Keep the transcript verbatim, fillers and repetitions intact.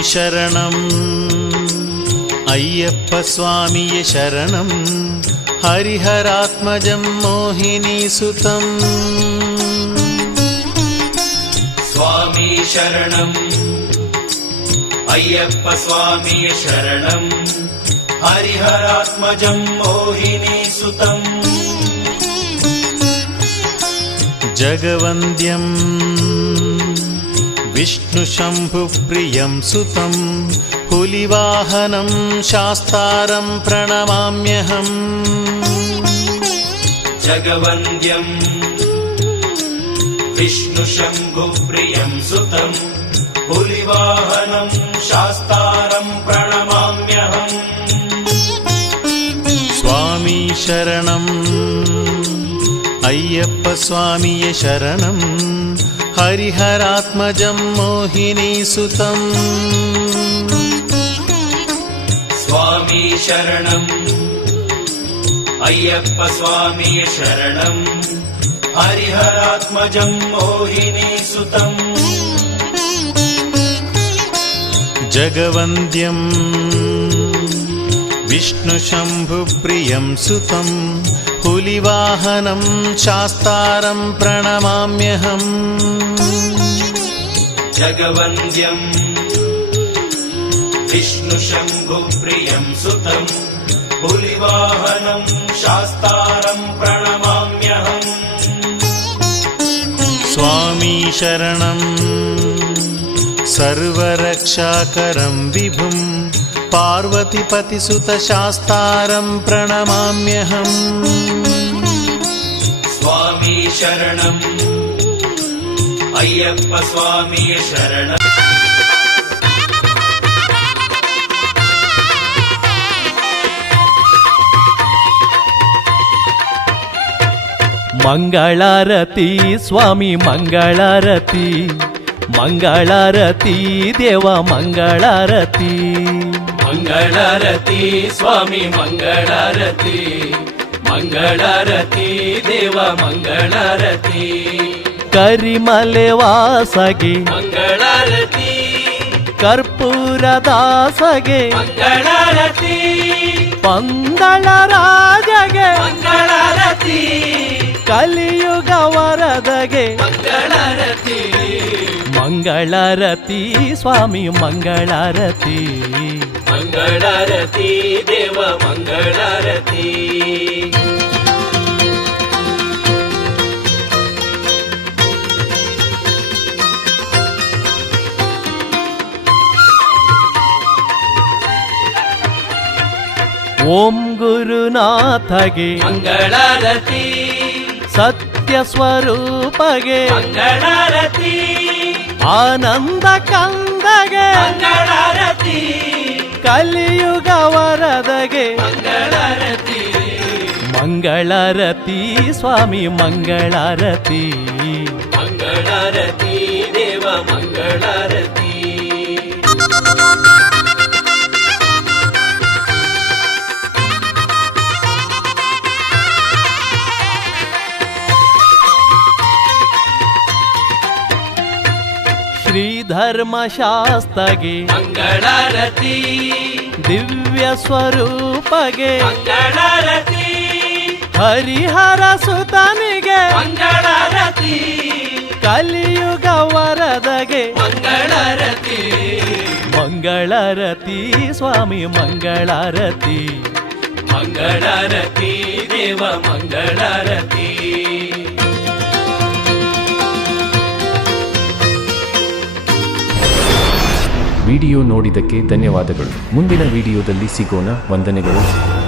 ಶರಣಂ ಅಯ್ಯಪ್ಪ ಸ್ವಾಮಿಯೇ ಶರಣಂ ಹರಿಹರಾತ್ಮಜಂ ಮೋಹಿನಿ ಸುತಂ ಸ್ವಾಮಿ ಶರಣಂ ಅಯ್ಯಪ್ಪ ಸ್ವಾಮಿಯೇ ಶರಣಂ ಹರಿಹರಾತ್ಮಜಂ ಮೋಹಿನಿ ಸುತಂ ಜಗವಂದ್ಯಂ ವಿಷ್ಣು ಶಂಭು ಪ್ರಿಯಂ ಸುತಂ ಹುಲಿವಾಹನಂ ಶಾಸ್ತಾರಂ ಪ್ರಣಮಾಮ್ಯಹಂ ಜಗವಂದ್ಯಂ ವಿಷ್ಣು ಶಂಭು ಪ್ರಿಯಂ ಸುತಂ ಹುಲಿವಾಹನಂ ಶಾಸ್ತಾರಂ ಪ್ರಣಮಾಮ್ಯಹಂ ಸ್ವಾಮಿ ಶರಣಂ ಅಯ್ಯಪ್ಪ ಸ್ವಾಮಿಯೇ ಶರಣಂ ಹರಿಹರಾತ್ಮಜಂ ಮೋಹಿನಿ ಸುತಂ ಸ್ವಾಮಿ ಶರಣಂ ಅಯ್ಯಪ್ಪ ಸ್ವಾಮಿಯೇ ಶರಣಂ ಹರಿಹರಾತ್ಮಜಂ ಮೋಹಿನಿ ಸುತಂ ಜಗವಂದ್ಯಂ ವಿಷ್ಣು ಶಂಭು ಪ್ರಿಯಂ ಸುತಂ ಹುಲಿವಾಹನಂ ಶಾಸ್ತಾರಂ ಪ್ರಣಮಾಮ್ಯಹಂ ಜಗವಂದ್ಯಂ ವಿಷ್ಣು ಶಂಭು ಪ್ರಿಯಂ ಸುತಂ ಹುಲಿವಾಹನಂ ಶಾಸ್ತಾರಂ ಪ್ರಣಮಾಮ್ಯಹಂ ಸ್ವಾಮಿ ಶರಣಂ ಸರ್ವರಕ್ಷಾಕರಂ ವಿಭುಂ ಪಾರ್ವತಿಪತಿಸುತ ಶಾಸ್ತಾರಂ ಪ್ರಣಮಾಮ್ಯಹಂ ಸ್ವಾಮಿ ಶರಣಂ ಅಯ್ಯಪ್ಪ ಸ್ವಾಮಿಯೇ ಶರಣಂ ಮಂಗಳಾರತಿ ಸ್ವಾಮಿ ಮಂಗಳಾರತಿ ಮಂಗಳಾರತಿ ದೇವ ಮಂಗಳಾರತಿ ಮಂಗಳಾರತಿ ಸ್ವಾಮಿ ಮಂಗಳಾರತಿ ಮಂಗಳಾರತಿ ದೇವ ಮಂಗಳಾರತಿ ಕರಿಮಲೆ ವಾಸಗೆ ಮಂಗಳಾರತಿ ಕರ್ಪೂರ ದಾಸಗೆ ಮಂಗಳಾರತಿ ಪಂದಳ ರಾಜಗೆ ಮಂಗಳಾರತಿ ಕಲಿಯುಗ ವರದಗೆ ಮಂಗಳಾರತಿ ಮಂಗಳಾರತಿ ಸ್ವಾಮಿ ಮಂಗಳಾರತಿ ಮಂಗಳಾರತಿ ದೇವ ಮಂಗಳಾರತಿ ಓಂ ಗುರುನಾಥಗೆ ಮಂಗಳಾರತಿ ಸತ್ಯ ಸ್ವರೂಪಗೆ ಮಂಗಳಾರತಿ ಆನಂದ ಕಂದಗೆ ಮಂಗಳಾರತಿ ಕಲಿಯುಗ ವರದಗೆ ಮಂಗಳಾರತಿ ಮಂಗಳಾರತಿ ಸ್ವಾಮಿ ಮಂಗಳಾರತಿ ಮಂಗಳಾರತಿ ದೇವ ಮಂಗಳಾರತಿ ಶ್ರೀಧರ್ಮಶಾಸ್ತ್ರಗೆ ಮಂಗಳಾರತಿ ದಿವ್ಯ ಸ್ವರೂಪಗೆ ಮಂಗಳಾರತಿ ಹರಿಹರ ಸುತನಿಗೆ ಮಂಗಳಾರತಿ ಕಲಿಯುಗ ವರದಗೆ ಮಂಗಳಾರತಿ ಮಂಗಳಾರತಿ ಸ್ವಾಮಿ ಮಂಗಳಾರತಿ ಮಂಗಳಾರತಿ ದೇವ ಮಂಗಳಾರತಿ ವಿಡಿಯೋ ನೋಡಿದ್ದಕ್ಕೆ ಧನ್ಯವಾದಗಳು. ಮುಂದಿನ ವಿಡಿಯೋದಲ್ಲಿ ಸಿಗೋಣ. ವಂದನೆಗಳು.